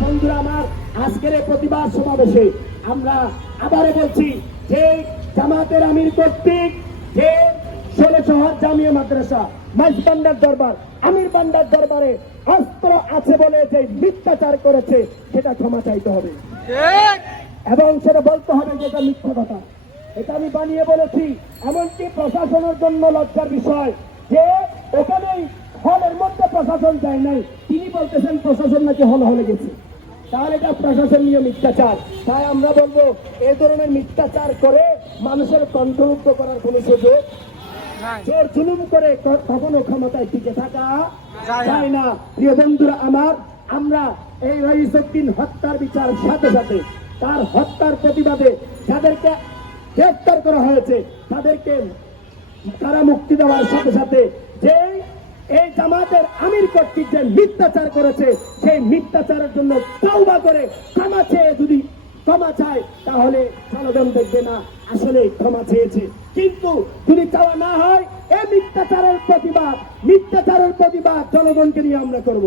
বন্ধুরা আমার কর্তৃক দরবারে অস্ত্র আছে বলে যে মিথ্যাচার করেছে সেটা ক্ষমা চাইতে হবে এবং সেটা বলতে হবে যে এটা মিথ্যা কথা এটা আমি বানিয়ে বলেছি এমনকি প্রশাসনের জন্য লজ্জার বিষয় যে ওখানেই হলের মধ্যে প্রশাসন যায় নাই। তিনি বলতেছেন প্রশাসন নাকি হল হলে গেছে। তাহলে এটা প্রশাসন নিয়ে মিথ্যাচার। তাই আমরা বলব এই ধরনের মিথ্যাচার করে মানুষের কণ্ঠরুদ্ধ করার কোনো সুযোগ জোর জুলুম করে কখনো ক্ষমতায় টিকে থাকা যায় না। প্রিয় বন্ধুরা আমার আমরা এই রহিসুদ্দিন হত্যার বিচার সাথে সাথে তার হত্যার প্রতিবাদে যাদেরকে গ্রেফতার করা হয়েছে। তাদেরকে তারা মুক্তি দেওয়ার সাথে সাথে যে এই জামাতের আমির কর্তৃক যে মিথ্যাচার করেছে সেই মিথ্যাচারের জন্য তওবা করে ক্ষমা চেয়ে যদি ক্ষমা চায় তাহলে জনগণ দেখবে না আসলে ক্ষমা চেয়েছে। কিন্তু যদি চাওয়া না হয় এই মিথ্যাচারের প্রতিবাদ মিথ্যাচারের প্রতিবাদ জনগণকে নিয়ে আমরা করব।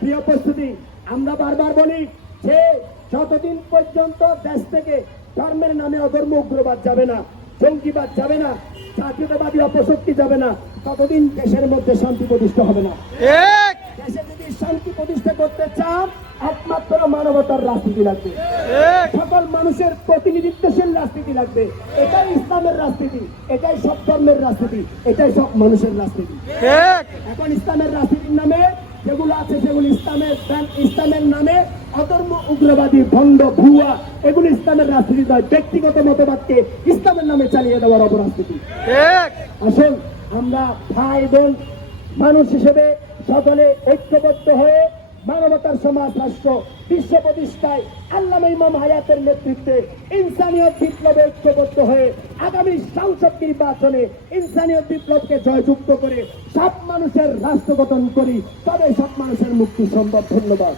প্রিয় উপস্থিতি আমরা বারবার বলি যে যতদিন পর্যন্ত দেশ থেকে ধর্মের নামে অধর্ম উগ্রবাদ যাবে না জঙ্গিবাদ যাবে না জাতীয়তাবাদী অপশক্তি যাবে না। ততদিন দেশের মধ্যে শান্তি প্রতিষ্ঠা হবে না। দেশে যদি শান্তি প্রতিষ্ঠা করতে চান একমাত্র মানবতার রাজনীতি লাগবে। সকল মানুষের প্রতিনিধিত্বশীল রাজনীতি লাগবে। এটাই ইসলামের রাজনীতি এটাই সব ধর্মের রাজনীতি এটাই সব মানুষের রাজনীতি। এখন ইসলামের রাজনীতির নামে যেগুলো আছে সেগুলো ইসলামের ইসলামের নামে অধর্ম উগ্রবাদী ভণ্ড ভুয়া এগুলো ইসলামের রাজনীতি নয় ব্যক্তিগত মতবাদকে ইসলামের নামে চালিয়ে দেওয়ার অপরাজনীতি। আসুন আমরা ভাই বোন মানুষ হিসেবে সকলে ঐক্যবদ্ধ হয়ে মানবতার সমাজ রাষ্ট্র বিশ্ব প্রতিষ্ঠায় আল্লামা ইমাম হায়াতের নেতৃত্বে ইনসানিয়ত বিপ্লবে ঐক্যবদ্ধ হয়ে আগামী সংসদ নির্বাচনে ইনসানীয় বিপ্লবকে জয়যুক্ত করে সব মানুষের রাষ্ট্র গঠন করি তবে সব মানুষের মুক্তি সম্ভব। ধন্যবাদ।